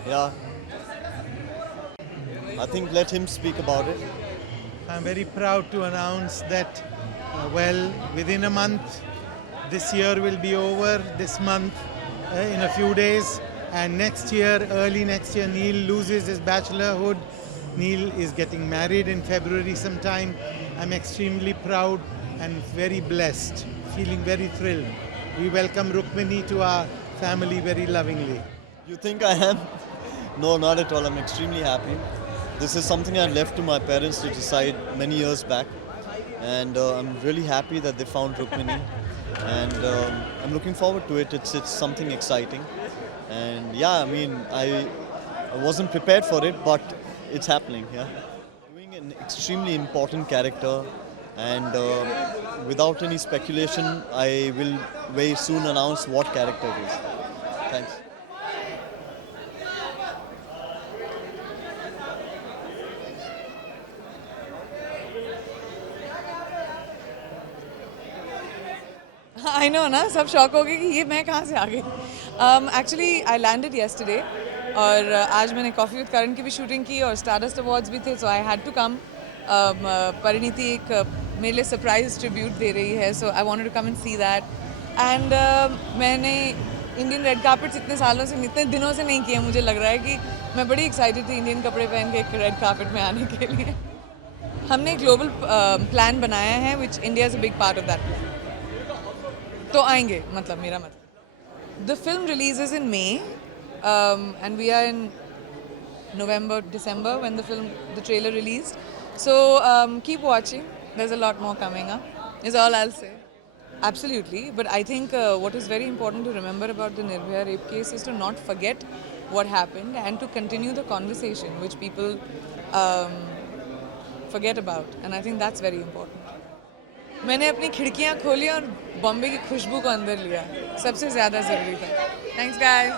Yeah. I think let him speak about it. I'm very proud to announce that, within a month, this year will be over, this month, in a few days. And next year, early next year, Neil loses his bachelorhood. Neil is getting married in February sometime. I'm extremely proud and very blessed, feeling very thrilled. We welcome Rukmini to our family very lovingly. You think I am? No, not at all. I'm extremely happy. This is something I left to my parents to decide many years back. And I'm really happy that they found Rukmini. And I'm looking forward to it. It's something exciting. And yeah, I mean, I wasn't prepared for it, but it's happening, yeah. Doing an extremely important character, and without any speculation, I will very soon announce what character it is. Thanks. I know ना सब shock हो गए कि ये मैं कहाँ से आ गई. Actually I landed yesterday और आज मैंने कॉफ़ी विद करण की भी शूटिंग की और स्टारडस्ट अवार्ड्स भी थे, so I had to come. Parineeti एक मेरे लिए सरप्राइज ट्रिब्यूट दे रही है, so I wanted to come and see that. And मैंने इंडियन रेड कार्पेट्स इतने दिनों से नहीं किए. मुझे लग रहा है कि मैं बड़ी एक्साइटेड थी इंडियन कपड़े पहन के एक रेड कार्पेट में आने के लिए. हमने एक ग्लोबल प्लान बनाया है which India is a big part of that. तो आएंगे, मतलब मेरा मतलब. The film releases in May and we are in November, December when the trailer released. So keep watching. There's a lot more coming up. Is all I'll say. Absolutely, but I think what is very important to remember about the Nirbhaya rape case is to not forget what happened and to continue the conversation which people forget about, and I think that's very important. मैंने अपनी खिड़कियाँ खोली और बॉम्बे की खुशबू को अंदर लिया. सबसे ज़्यादा ज़रूरी था. Thanks guys.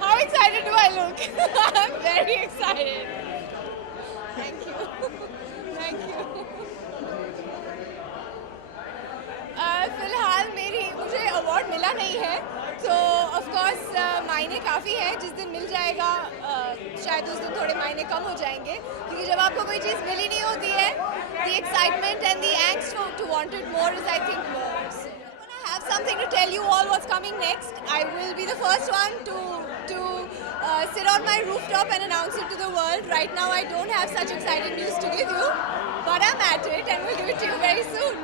How excited do I look? I'm very excited. Thank you. Thank you. फिलहाल मुझे अवार्ड मिला नहीं है, so of course मायने काफ़ी है. जिस दिन मिल जाएगा शायद उस दिन थोड़े मायने कम हो जाएंगे, क्योंकि जब आपको कोई चीज़ मिल ही नहीं होती है, the excitement and the angst to want it more is, I think, more. So, I have something to tell you all what's coming next. I will be the first one to sit on my rooftop and announce it to the world. Right now I don't have such exciting news to give you, but I'm at it and will give it to you very soon.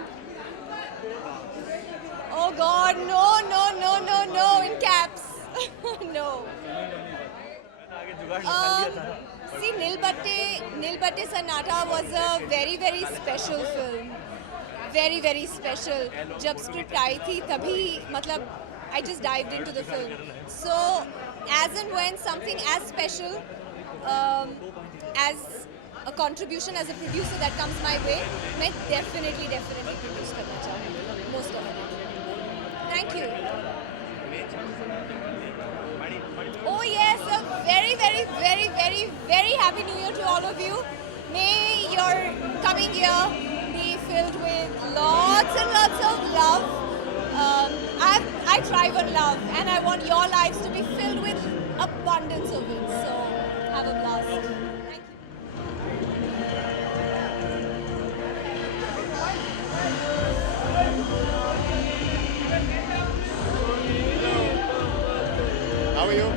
Oh God, no, no, no, no, no, in caps. No. See, Nil Batte Sannata was a very, very special film. Very, very special. जब script आई थी तभी मतलब I just dived into the film. So as and when something as special as a contribution as a producer that comes my way, मैं definitely produce करना चाहूँगी. Most definitely. Thank you. Oh yes, a very, very, very, very, very happy New Year to all of you. May your coming year be filled with lots and lots of love. I thrive on love, and I want your lives to be filled with abundance of it. So have a blast. Thank you. How are you?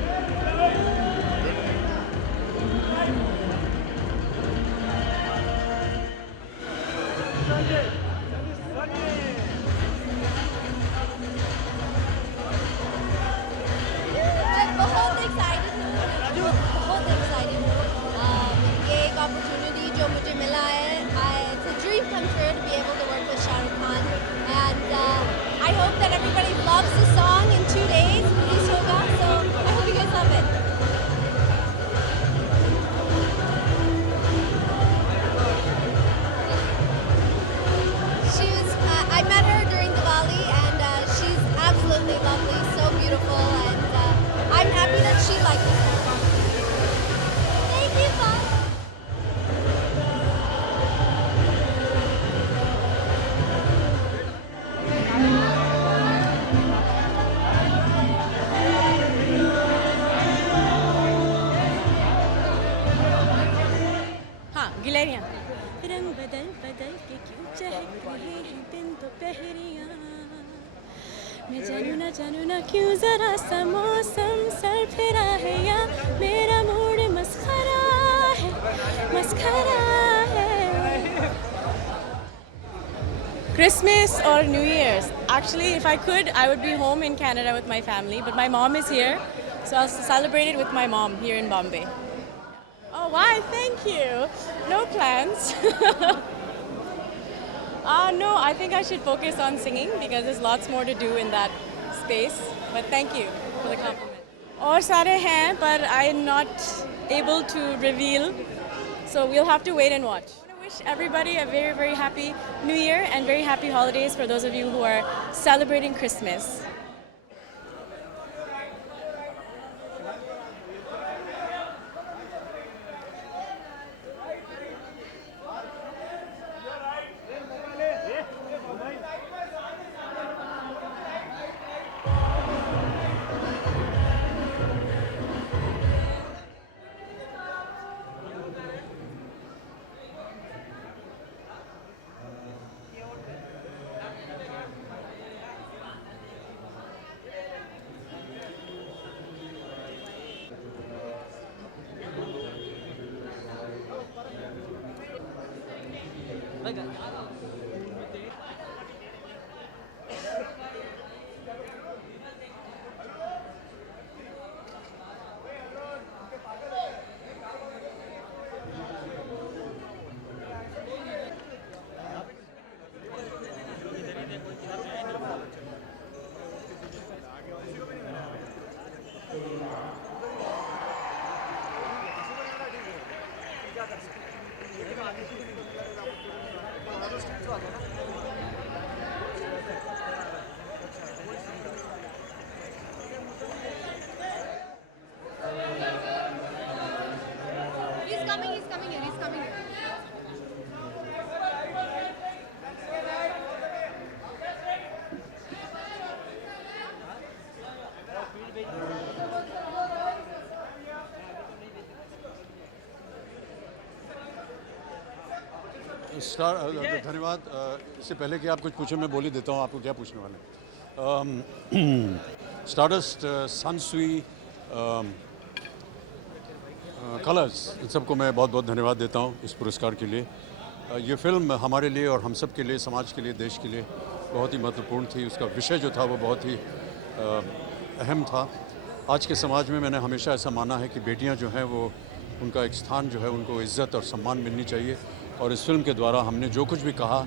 बहुत excited हूँ. ये एक opportunity जो मुझे मिला है. It's a dream come true to be able to work with Shah Rukh Khan, and I hope that everybody loves the song. In 2 days release होगा, so I hope you guys love it. I met her during Diwali, and she's absolutely lovely, so beautiful, and I'm happy that she liked it. Thank you, bye. हाँ, गिलहरियाँ. रंग बदल बदल के क्यों चहक रहे हैं दिन दोपहरियाँ. मैं जानू ना क्यों जरा सा मौसम सर फिरा है, या मेरा मूड मस्खरा है, मस्खरा है. Christmas or New Year's? Actually, if I could, I would be home in Canada with my family, but my mom is here, so I'll celebrate it with my mom here in Bombay. Oh, why? Thank you. No plans. No, I think I should focus on singing because there's lots more to do in that space. But thank you for the compliment. और सारे हैं, but I am not able to reveal, so we'll have to wait and watch. I want to wish everybody a very, very happy New Year and very happy holidays for those of you who are celebrating Christmas. धन्यवाद। इससे पहले कि आप कुछ पूछें मैं बोल ही देता हूँ आपको क्या पूछने वाले हैं। स्टारडस्ट, सनसुई, कलर्स, इन सबको मैं बहुत बहुत धन्यवाद देता हूँ इस पुरस्कार के लिए। ये फिल्म हमारे लिए और हम सब के लिए, समाज के लिए, देश के लिए बहुत ही महत्वपूर्ण थी। उसका विषय जो था वो बहुत ही अहम था। आज के समाज में मैंने हमेशा ऐसा माना है कि बेटियां जो हैं वो, उनका एक स्थान जो है, उनको इज़्ज़त और सम्मान मिलनी चाहिए। और इस फिल्म के द्वारा हमने जो कुछ भी कहा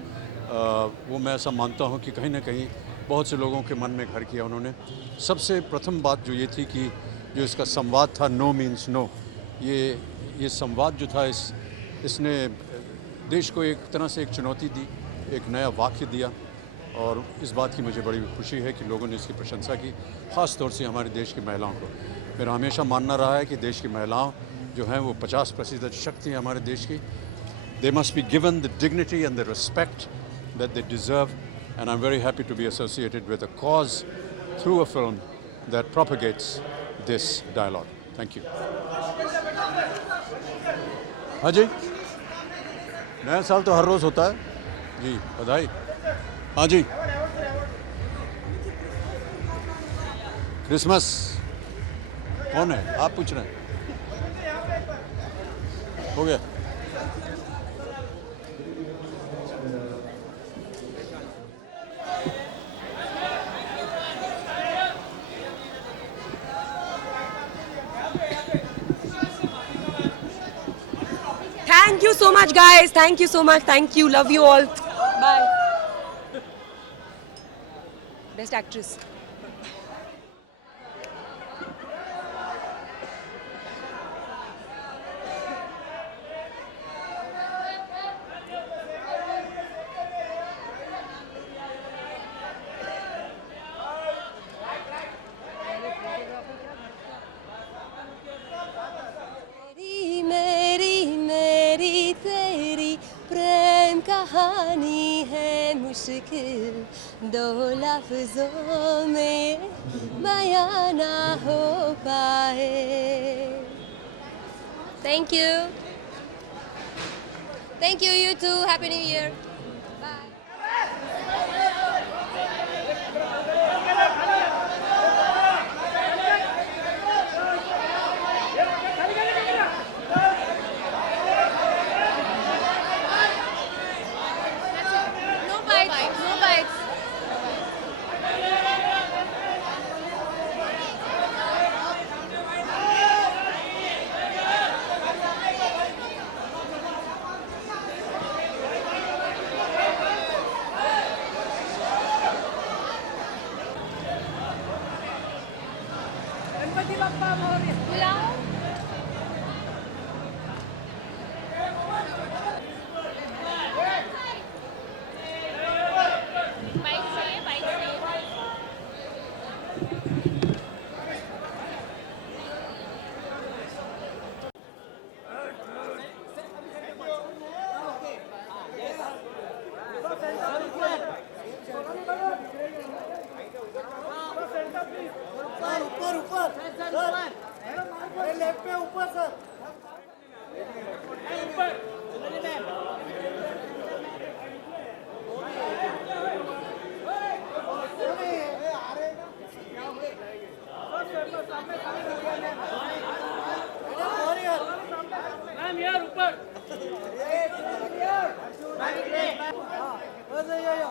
वो मैं ऐसा मानता हूँ कि कहीं ना कहीं बहुत से लोगों के मन में घर किया उन्होंने। सबसे प्रथम बात जो ये थी कि जो इसका संवाद था, नो मीन्स नो, ये संवाद जो था इसने देश को एक तरह से एक चुनौती दी, एक नया वाक्य दिया। और इस बात की मुझे बड़ी खुशी है कि लोगों ने इसकी प्रशंसा की, ख़ास तौर से हमारे देश की महिलाओं को। मेरा हमेशा मानना रहा है कि देश की महिलाओं जो हैं वो 50% शक्ति है हमारे देश की। They must be given the dignity and the respect that they deserve, and I'm very happy to be associated with a cause through a film that propagates this dialogue. Thank you. हाँ जी, नया साल तो हर रोज़ होता है जी, बधाई। हाँ जी, Christmas कौन है? आप पूछ रहे हैं? हो गया। Thank you so much, guys. Thank you so much. Thank you. Love you all. Bye. Best actress. कहानी है मुश्किल, दो लफ्जों में बयां ना हो पाए। Thank you. Thank you, you too. Happy New Year.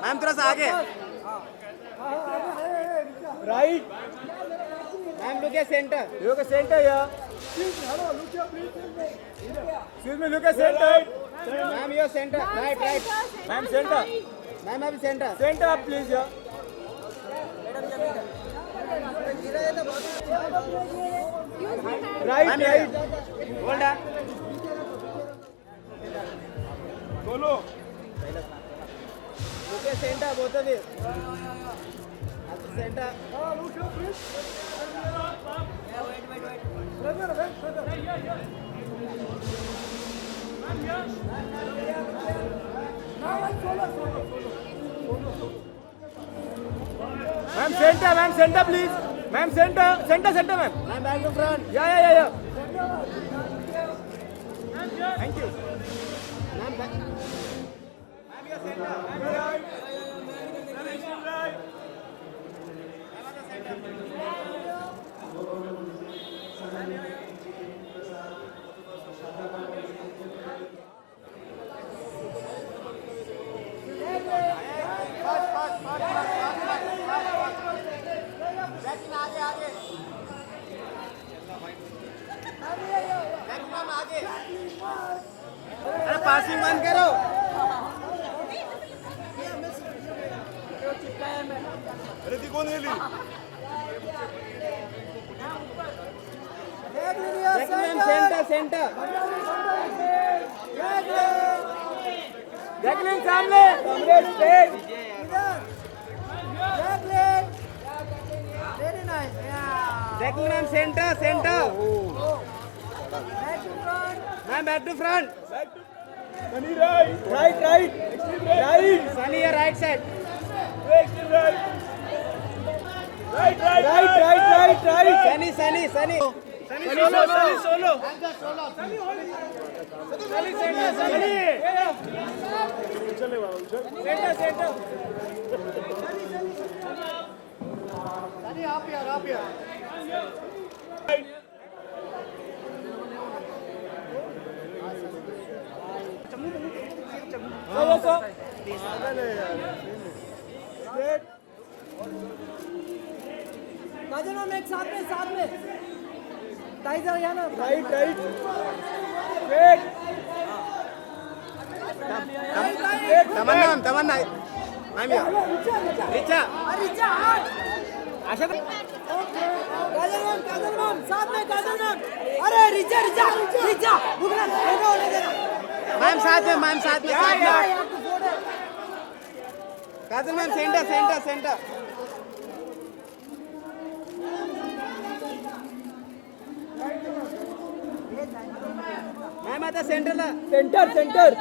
Ma'am थोड़ा सा आगे, right ma'am, look at centre, look at centre यार, excuse me, look at centre ma'am, your centre, right right ma'am, centre ma'am, अभी centre centre आप please यार, right right, hold on, बोलो, look at center, both of you. At the center. Oh, look here, please. Yeah, wait. Further. Yeah. Ma'am, yes. Now, solo. Ma'am, center, please. Ma'am, center, ma'am. Ma'am, back to front. Yeah. Thank you. Ma'am, back. अरे passing बंद करो। अरे ती कोण गेली? Centre centre Jacqueline सामने stage very nice Jacqueline centre centre ma'am back to front Sunny right Sunny your right side right Sunny solo center Sunny up here Kajal ma'am एक साथ में टाइगर यहाँ ना राइट तमन्ना मैम रिचा आशा काजल ma'am साथ में काजल ma'am अरे रिचा रुकना होने देना मैम साथ में काजल मैम सेंटर मैम आता सेंटरला सेंटर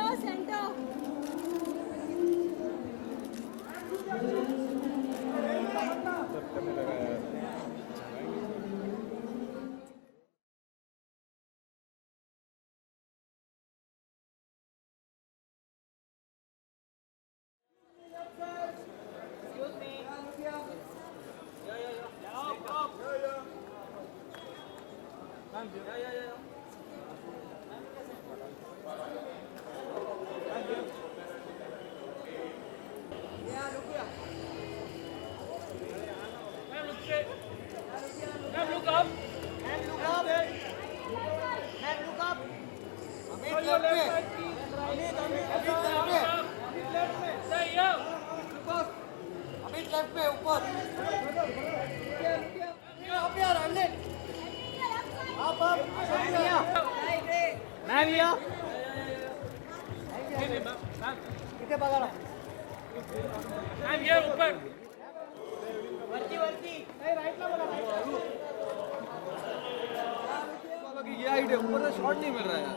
ऊपर से शॉट नहीं मिल रहा है यार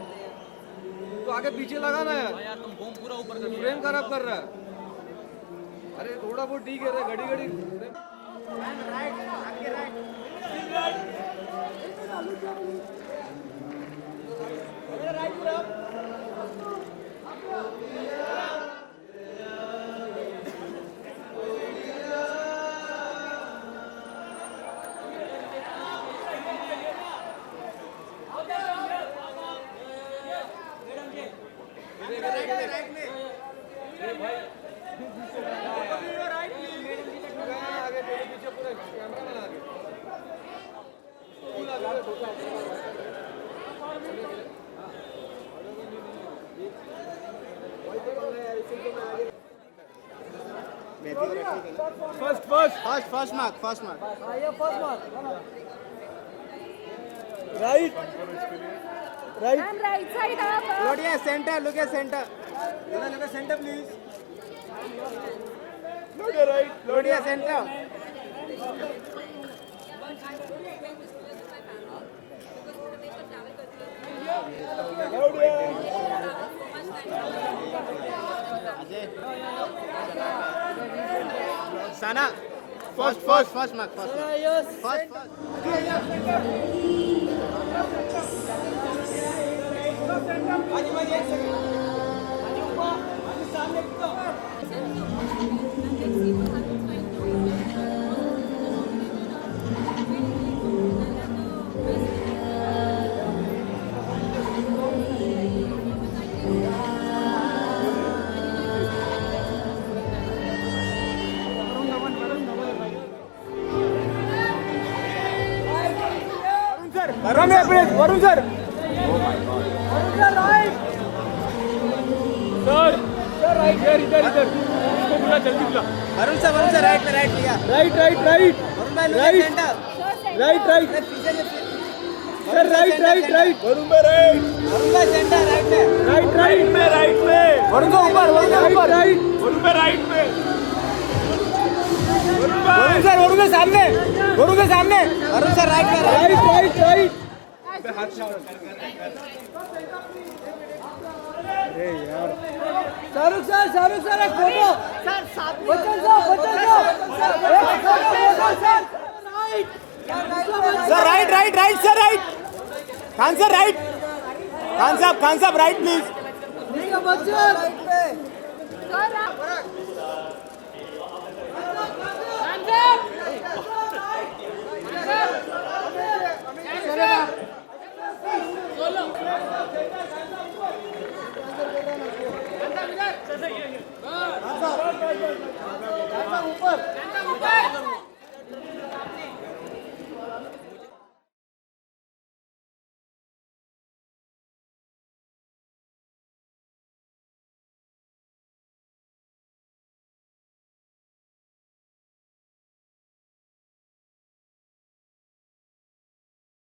तो आगे पीछे लगा ना यार तुम बॉम पूरा ऊपर कर फ्रेम खराब कर रहा है अरे थोड़ा बहुत ठीक है घड़ी First mark. Right. I'm right side up. Look at center. Look at center, please. Look at right. Look at center. Sana. First mark. Yes. First. Saamne Varun sir right इधर इधर इधर इसको बुला जल्दी बुला वरुण सर राइट में राइट लिया right right right right right right sir right right right Varun भाई राइट वरुण भाई सेंटर राइट में राइट में वरुण को ऊपर राइट वरुण भाई राइट में वरुण के सामने वरुण सर राइट में राइट राइट अरे यार शाहरुख सर एक photo sir Bachchan sir right sir right Khan साहब राइट प्लीज बच्चन